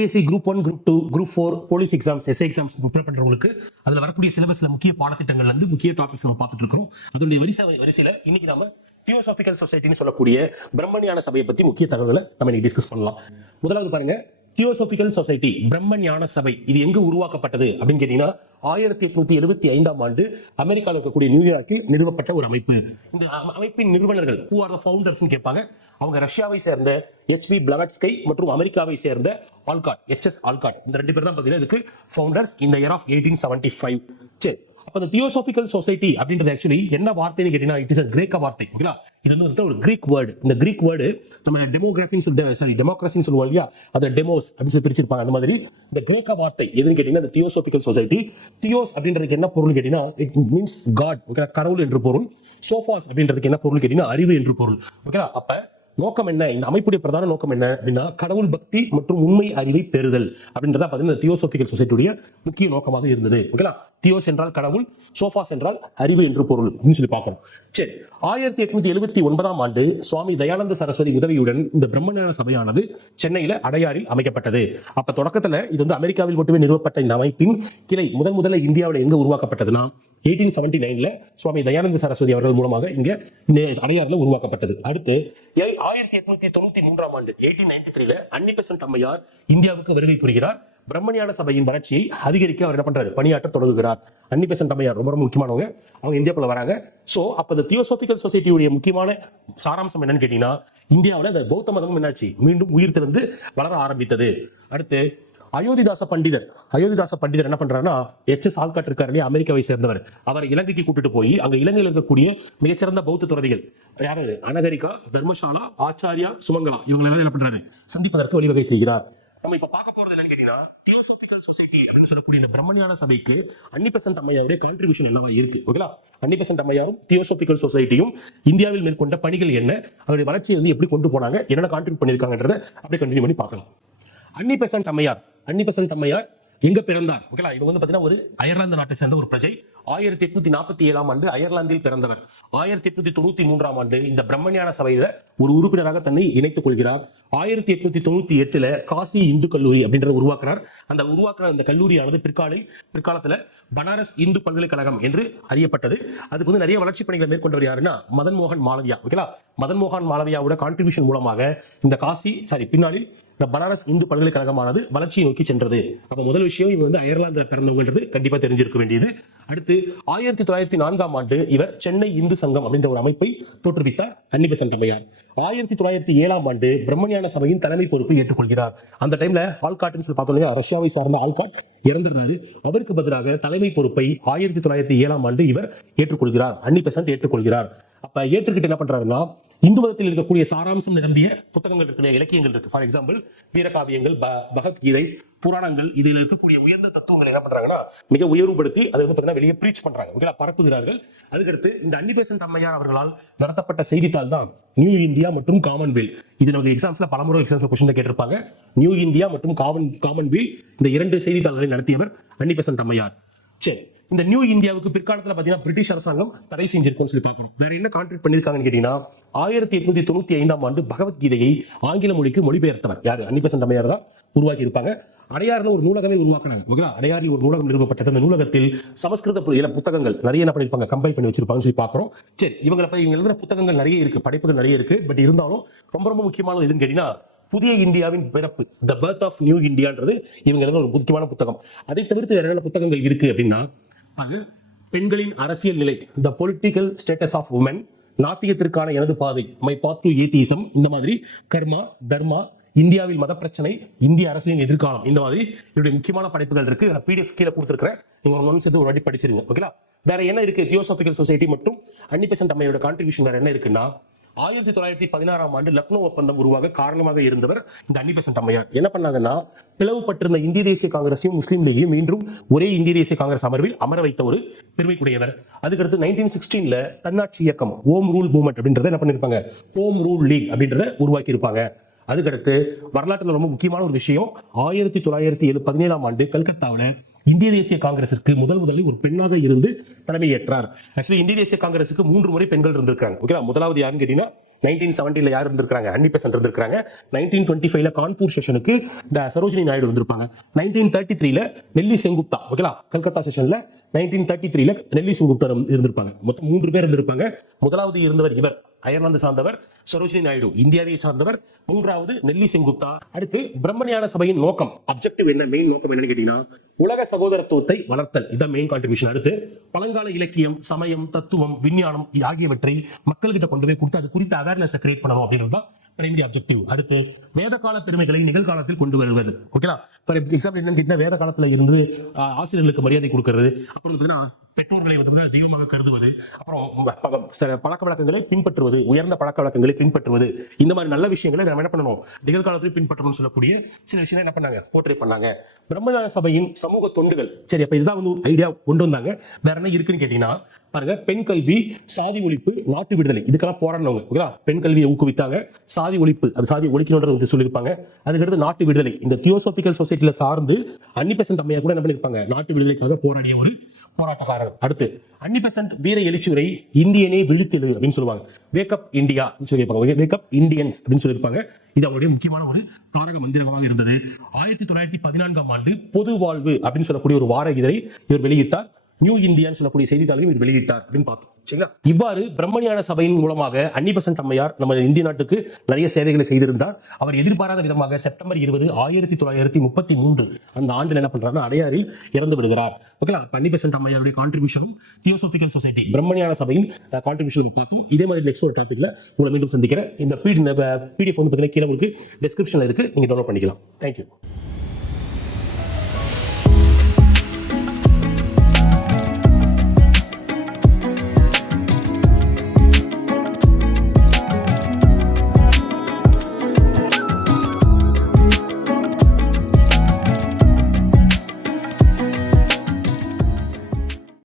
TNPSC group 1, group 2, group 4 police exams, SI exams prepare பண்றவங்களுக்கு அதுல வரக்கூடிய சிலபஸ்ல முக்கிய பாடத்திட்டங்கள்ல இருந்து முக்கிய டாபிக்ஸ் நம்ம பார்த்துட்டு இருக்கோம். அதனுடைய வரிசையில இன்னைக்கு நாம தியோசாபிக்கல் சொசைட்டின்னு சொல்லக்கூடிய பிரம்மஞான சபையை பத்தி முக்கிய தகவல்களை நம்ம இன்னைக்கு டிஸ்கஸ் பண்ணலாம். முதலாவது பாருங்க, தியோசாபிக்கல் சொசைட்டி பிரம்மஞான சபை இது எங்க உருவாக்கப்பட்டது அப்படின்னு கேட்டீங்கன்னா 1875ஆம் ஆண்டு அமெரிக்காவில் இருக்கக்கூடிய நியூயார்க்கில் நிறுவப்பட்ட ஒரு அமைப்பு. இந்த அமைப்பின் நிறுவனர்கள் who are the founders கேட்பாங்க. அவங்க ரஷ்யாவை சேர்ந்த HB பிளவட்ஸ்கை மற்றும் அமெரிக்காவை சேர்ந்த ஆல்காட், HS ஆல்காட், இந்த ரெண்டு பேர் தான் பார்த்தீங்கன்னா இதுக்கு ஃபவுண்டர்ஸ் இந்த இயர் ஆஃப் 1875. சரி, அப்ப இந்த தியோசாபிக்கல் சொசைட்டி அப்படின்றது ஆக்சுவலி என்ன வார்த்தைன்னு கேட்டீங்கன்னா இட் இஸ் கிரேக்க வார்த்தை. ஓகேங்களா, இது வந்து ஒரு கிரீக் வேர்டு. இந்த கிரீக் வேர்டு நம்ம டெமோக்ரஸின்னு சொல்லுவோம் இல்லையா, அதை டெமோஸ் அப்படின்னு சொல்லி பிரிச்சிருப்பாங்க. அந்த மாதிரி இந்த கிரேக்க வார்த்தை எதுன்னு கேட்டீங்கன்னா இந்த தியோசாபிக்கல் சொசைட்டி. தியோஸ் அப்படின்றதுக்கு என்ன பொருள் கேட்டீங்கன்னா இட் மீன்ஸ் காட். ஓகேங்களா, கடவுள் என்று பொருள். சோஃபாஸ் அப்படின்றதுக்கு என்ன பொருள் கேட்டீங்கன்னா அறிவு என்று பொருள். ஓகேங்களா, அப்ப நோக்கம் என்ன, இந்த அமைப்புடைய பிரதான நோக்கம் என்ன அப்படின்னா கடவுள் பக்தி மற்றும் உண்மை அறிவை பெறுதல் அப்படின்றத பார்த்தீங்கன்னா தியோசாபிக்கல் சொசைட்டியுடைய முக்கிய நோக்கமாக இருந்தது. ஓகேங்களா, தியோஸ் என்றால் கடவுள், சோஃபாஸ் என்றால் அறிவு என்று பொருள் அப்படின்னு சொல்லி பார்க்கணும். சரி, 1879ஆம் ஆண்டு சுவாமி தயானந்த சரஸ்வதி உதவியுடன் இந்த பிரம்மஞான சபையானது சென்னையில அடையாறில் அமைக்கப்பட்டது. அப்ப தொடக்கத்துல இது வந்து அமெரிக்காவில் மட்டுமே நிறுவப்பட்ட இந்த அமைப்பின் கிளை முதல்ல இந்தியாவில் எங்க உருவாக்கப்பட்டதுன்னா 1879ல சுவாமி தயானந்த சரஸ்வதி அவர்கள் மூலமாக இங்க இந்த அடையாறுல உருவாக்கப்பட்டது. அடுத்து 1893ஆம் ஆண்டு 1893ல அன்னிபெசன்ட் அம்மையார் இந்தியாவுக்கு வருகை புரிகிறார். பிரம்மஞான சபையின் வளர்ச்சியை அதிகரிக்க அவர் என்ன பண்றாரு, பணியாற்ற தொடங்குகிறார். அன்னிபெசன்ட் அம்மையார் ரொம்ப ரொம்ப முக்கியமானவங்க, அவங்க இந்தியாவுக்குள்ள வராங்க. சோ அப்ப இந்த தியோசாபிக்கல் சொசைட்டியுடைய முக்கியமான சாராம்சம் என்னன்னு கேட்டீங்கன்னா இந்தியாவில் இந்த பௌத்த மதமும் என்னாச்சு மீண்டும் உயிர் திறந்து வளர ஆரம்பித்தது. அடுத்து அயோத்திதாச பண்டிதர் என்ன பண்றாருன்னா HS ஆல்காட் இருக்காரு இல்லையா, அமெரிக்காவை சேர்ந்தவர், அவர் இலங்கைக்கு கூட்டிட்டு போய் அங்க இலங்கையில் இருக்கக்கூடிய மிகச்சிறந்த பௌத்த துறவிகள் யாரு, அனகரிகா, தர்மசாலா, ஆச்சாரியா, சுமங்கலா இவங்க எல்லாம் என்ன பண்றாரு சந்திப்பதற்கு வழிவகை செய்கிறார். நம்ம இப்ப பார்க்க போறது என்னன்னு கேட்டீங்கன்னா தியோசாபிக்கல் சொசைட்டி அப்படின்னு சொல்லக்கூடிய இந்த பிரம்மஞான சபைக்கு அன்னிபெசன்ட் அம்மையாருடைய கான்ட்ரிபியூஷன் என்னவா இருக்கு. ஓகேங்களா, அன்னிபெசன்ட் அம்மையாரும் தியோசாபிக்கல் சொசைட்டியும் இந்தியாவில் மேற்கொண்ட பணிகள் என்ன, அவருடைய வளர்ச்சியை வந்து எப்படி கொண்டு போனாங்க, என்னென்ன கான்ட்ரிபியூட் பண்ணிருக்காங்கன்றத அப்படியே கண்டினியூ பண்ணி பார்க்கலாம். அன்னிபெசன்ட் அம்மையார் எங்க பிறந்தார்? ஓகேங்களா, இவங்க வந்து பாத்தீங்கன்னா ஒரு அயர்லாந்து நாட்டை சேர்ந்த ஒரு பிரஜை. 1847ஆம் ஆண்டு அயர்லாந்தில் பிறந்தவர். 1893ஆம் ஆண்டு இந்த பிரம்மஞான சபையில ஒரு உறுப்பினராக தன்னை இணைத்துக் கொள்கிறார். 1898ல காசி இந்து கல்லூரி அப்படின்றத உருவாக்குறார். அந்த உருவாக்குற அந்த கல்லூரியானது பிற்காலத்துல பனாரஸ் இந்து பல்கலைக்கழகம் என்று அறியப்பட்டது. அதுக்கு வந்து நிறைய வளர்ச்சி பணிகளை மேற்கொண்டவர் யாருன்னா மதன் மோகன் மாளவியா. ஓகேங்களா, மதன் மோகன் மாளவியாவோட கான்ட்ரிபியூஷன் மூலமாக இந்த பின்னாளில் இந்த பனாரஸ் இந்து பல்கலைக்கழகமானது வளர்ச்சியை நோக்கி சென்றது. அப்ப முதல் விஷயம் இவங்க வந்து அயர்லாந்துல பிறந்தவங்கன்றது கண்டிப்பா தெரிஞ்சிருக்க வேண்டியது. அடுத்து 1904ஆம் ஆண்டு இவர் சென்னை இந்து சங்கம் அப்படின்ற ஒரு அமைப்பை தோற்றுவித்தார் அன்னிபெசன்ட் அம்மையார். 1907ஆம் ஆண்டு பிரம்மஞான சபையின் தலைமை பொறுப்பை ஏற்றுக்கொள்கிறார். அந்த டைம்ல ஆல்காட்னு சொல்லி பார்த்தோம், ரஷ்யாவை சார்ந்த ஆல்காட் இறந்துறாரு. அவருக்கு பதிலாக தலைமை பொறுப்பை 1907ஆம் ஆண்டு இவர் ஏற்றுக்கொள்கிறார், அன்னிபெசன்ட் ஏற்றுக்கொள்கிறார். அப்ப ஏற்றுக்கிட்டு என்ன பண்றாருன்னா இந்து மதத்தில் இருக்கக்கூடிய சாராம்சம் நிரம்பிய புத்தகங்கள் இருக்கு, இலக்கியங்கள் இருக்கு. ஃபார் எக்ஸாம்பிள் வீரகாவியங்கள், பகவத்கீதை, புராணங்கள், இதில் இருக்கக்கூடிய உயர்ந்த தத்துவங்கள் என்ன பண்றாங்கன்னா மிக உயர்வுபடுத்தி அதை வந்து பாத்தீங்கன்னா வெளியே பிரீச் பண்றாங்க, ஓகேங்களா, பரப்புகிறார்கள். அதுக்கடுத்து இந்த அன்னிபெசன்ட் அம்மையார் அவர்களால் நடத்தப்பட்ட செய்தித்தாள் தான் நியூ இந்தியா மற்றும் காமன்வெல்த். இது நமக்கு எக்ஸாம்ஸ்ல பலமுறை கொஸ்டின்ல கேட்டிருப்பாங்க. நியூ இந்தியா மற்றும் காமன்வெல்த் இந்த இரண்டு செய்தித்தாள்களை நடத்தியவர் அன்னிபெசன்ட் அம்மையார். சரி, இந்த நியூ இந்தியாவுக்கு பிற்காலத்தில் பார்த்தீங்கன்னா பிரிட்டிஷ் அரசாங்கம் தடை செஞ்சிருக்கும்னு சொல்லி பார்க்கணும். வேற என்ன கான்ட்ரிபியூட் பண்ணிருக்காங்கன்னு கேட்டீங்கன்னா 1895ஆம் ஆண்டு பகவத்கீதையை ஆங்கில மொழிக்கு மொழிபெயர்த்தவர் யாரு, அன்னிபெசன்ட் அம்மையார் தான் உருவாக்கி இருப்பாங்க. அடையாறுல ஒரு நூலகமே உருவாக்குனாங்க. ஓகேங்களா, அடையாறில் ஒரு நூலகம் நிறுவப்பட்டது. அந்த நூலகத்தில் சமஸ்கிருத புத்தகங்கள் நிறைய என்ன பண்ணிருப்பாங்க, கம்பைல் பண்ணி வச்சிருப்பாங்கன்னு சொல்லி பார்க்கிறோம். சரி, இவங்க எழுதுற புத்தகங்கள் நிறைய இருக்கு, படைப்புகள் நிறைய இருக்கு. பட் இருந்தாலும் ரொம்ப ரொம்ப முக்கியமானது எதுன்னு கேட்டீங்கன்னா புதிய இந்தியாவின் பிறப்பு, த பர்த் ஆஃப் நியூ இந்தியான்றது இவங்க எழுதுற ஒரு முக்கியமான புத்தகம். அதை தவிர்த்து வேற என்ன புத்தகங்கள் இருக்கு அப்படின்னா பெண்களின் அரசியல் நிலை, the political status of women, நாத்திகத்திற்கான எனது பாதை, மை பாத் டு ஏத்திசம், இந்த மாதிரி கர்மா, தர்மா, இந்தியாவில் மத பிரச்சனை, இந்திய அரசியலின் எதிர்காலம், இந்த மாதிரி என்னுடைய முக்கியமான படைப்புகள் இருக்கு. நான் PDF கீழே கொடுத்துருக்கிறேன், நீங்க ஒன் சேர்த்து ஒரு வாட்டி படிச்சிருங்க. ஓகேங்களா, வேற என்ன இருக்கு தியோசாபிக்கல் சொசைட்டி மற்றும் அன்னிபெசன்ட் அம்மையோட கான்ட்ரிபியூஷன் வேற என்ன இருக்குன்னா 1916ஆம் ஆண்டு லக்னோ ஒப்பந்தம் உருவாக காரணமாக இருந்தவர் இந்த அன்னிபெசன்ட் அம்மையார். என்ன பண்ணாங்கன்னா பிளவுபட்டிருந்த இந்திய தேசிய காங்கிரஸையும் முஸ்லீம் லீகையும் மீண்டும் ஒரே இந்திய தேசிய காங்கிரஸ் அமர்வில் அமர வைத்த ஒரு பெருமைக்குடையவர். அதுக்கடுத்து 1916ல தன்னாட்சி இயக்கம், ஹோம் ரூல் மூவ்மெண்ட் அப்படின்றத என்ன பண்ணிருப்பாங்க, ஹோம் ரூல் லீக் அப்படின்றத உருவாக்கி இருப்பாங்க. அதுக்கடுத்து வரலாற்றில் ரொம்ப முக்கியமான ஒரு விஷயம், 1917ஆம் ஆண்டு கல்கத்தாவில் இந்திய தேசிய காங்கிரசுக்கு முதலில் ஒரு பெண்ணாக இருந்து தலைமையேற்றார். ஆக்சுவலி இந்திய தேசிய காங்கிரசுக்கு 3 முறை பெண்கள் இருந்திருக்காங்க. ஓகேங்களா, முதலாவது யாருன்னு கேட்டீங்கன்னா 1970 யார் இருந்திருக்காங்க? அன்னி பெசன்ட் இருந்திருக்காங்க. 1925 கான்பூர் செஷனுக்கு சரோஜினி நாயுடு வந்திருப்பாங்க. 1933 நெல்லி செங்குப்தா, ஓகேங்களா, கல்கத்தா செஷன்ல 1933 நெல்லி செங்குப்தா இருந்திருப்பாங்க. மொத்தம் 3 பேர் இருந்திருப்பாங்க. முதலாவது இருந்தவர் இவர், அயர்லாந்து சார்ந்தவர், சரோஜினி நாயுடு இந்தியாவை சார்ந்தவர். மூன்றாவது நெல்லி செங்குப்தா. அடுத்து பிரம்மஞான சபையின் நோக்கம், அப்ஜெக்டிவ் என்ன, மெயின் நோக்கம் என்னன்னு கேட்டீங்கன்னா உலக சகோதரத்துவத்தை வளர்த்தல், இதான் மெயின் கான்ட்ரிபியூஷன். அடுத்து பழங்கால இலக்கியம், சமயம், தத்துவம், விஞ்ஞானம் ஆகியவற்றை மக்கள்கிட்ட கொண்டு போய் கொடுத்து அது குறித்த அவேர்னஸ் கிரியேட் பண்ணணும் அப்படின்றது தான் பிரைமரி அப்ஜெக்டிவ். அடுத்து வேத கால பெருமைகளை நிகழ்காலத்தில் கொண்டு வருவது, ஓகேலா. ஃபார் எக்ஸாம்பிள் என்னன்னு கேட்டீங்கன்னா வேத காலத்துல இருந்து ஆசிரியர்களுக்கு மரியாதை கொடுக்கிறது, அப்புறம் பெற்றோர்களை வந்து தெய்வமாக கருதுவது, அப்புறம் பழக்க வழக்கங்களை பின்பற்றுவது, உயர்ந்த பழக்க வழக்கங்களை பின்பற்றுவது, இந்த மாதிரி நல்ல விஷயங்களை நம்ம என்ன பண்ணணும், நிகழ்காலத்தில் பின்பற்றணும்னு சொல்லக்கூடிய சில விஷயங்கள் என்ன பண்ணாங்க, போர்ட்ரே பண்ணாங்க. பிரம்மஞான சபையின் சமூக தொண்டுகள், சரி அப்ப இதுதான் வந்து ஐடியா கொண்டு வந்தாங்க. வேற என்ன இருக்குன்னு கேட்டீங்கன்னா பாருங்க, பெண் கல்வி, சாதி ஒழிப்பு, நாட்டு விடுதலை, இதுக்கெல்லாம் போராடினவங்க, ஓகேங்களா. பெண் கல்வியை ஊக்குவித்தாங்க, சாதி ஒழிப்பு, அது சாதி ஒழிக்கணும்ன்றது சொல்லியிருப்பாங்க. அதுக்கடுத்து நாட்டு விடுதலை, இந்த தியோசாபிக்கல் சொசைட்டில சார்ந்து அன்னி பெசன்ட் அம்மையார் கூட என்ன பண்ணிருப்பாங்க, நாட்டு விடுதலைக்காக போராடிய ஒரு போராட்டக்காரர். அடுத்து அன்னி பெசன்ட் வீர எழுச்சியுரை இந்தியனே விழித்தெழு அப்படின்னு சொல்லுவாங்க, வேக்கப் இந்தியா சொல்லியிருப்பாங்க, வேக்கப் இந்தியன்ஸ் அப்படின்னு சொல்லியிருப்பாங்க. இது அவருடைய முக்கியமான ஒரு தாரக மந்திரமாக இருந்தது. 1914ஆம் ஆண்டு பொது வாழ்வு அப்படின்னு சொல்லக்கூடிய ஒரு வார இதழை இவர் வெளியிட்டார். நியூ இந்தியான்னு சொல்லக்கூடிய செய்தித்தாளையும் இவர் வெளியிட்டார் அப்படின்னு பார்த்தோம். சரிங்களா? இவ்வாறு பிரம்மஞான சபையின் மூலமாக அன்னி பெசன்ட் அம்மையார் நம்ம இந்திய நாட்டுக்கு நிறைய சேவைகளை செய்திருந்தார். அவர் எதிர்பாராத விதமாக செப்டம்பர் 20, 1933 அந்த ஆண்டில் என்ன பண்றாருன்னா அடையாறில் இறந்து விடுகிறார். ஓகேங்களா? அன்னி பெசன்ட் அம்மையாருடைய கான்ட்ரிபியூஷனும் தியோசாபிக்கல் சொசைட்டி பிரம்மஞான சபையின் கான்ட்ரிபியூஷன் பார்த்தோம். இதே மாதிரி நெக்ஸ்ட் ஒரு டாபிக்ல உங்களை மீண்டும் சந்திக்கிறேன். இந்த PDF வந்து பார்த்தீங்கன்னா கீழே உங்களுக்கு டிஸ்கிரிப்ஷன்ல இருக்கு, நீங்க டவுன்லோட் பண்ணிக்கலாம். தேங்க்யூ.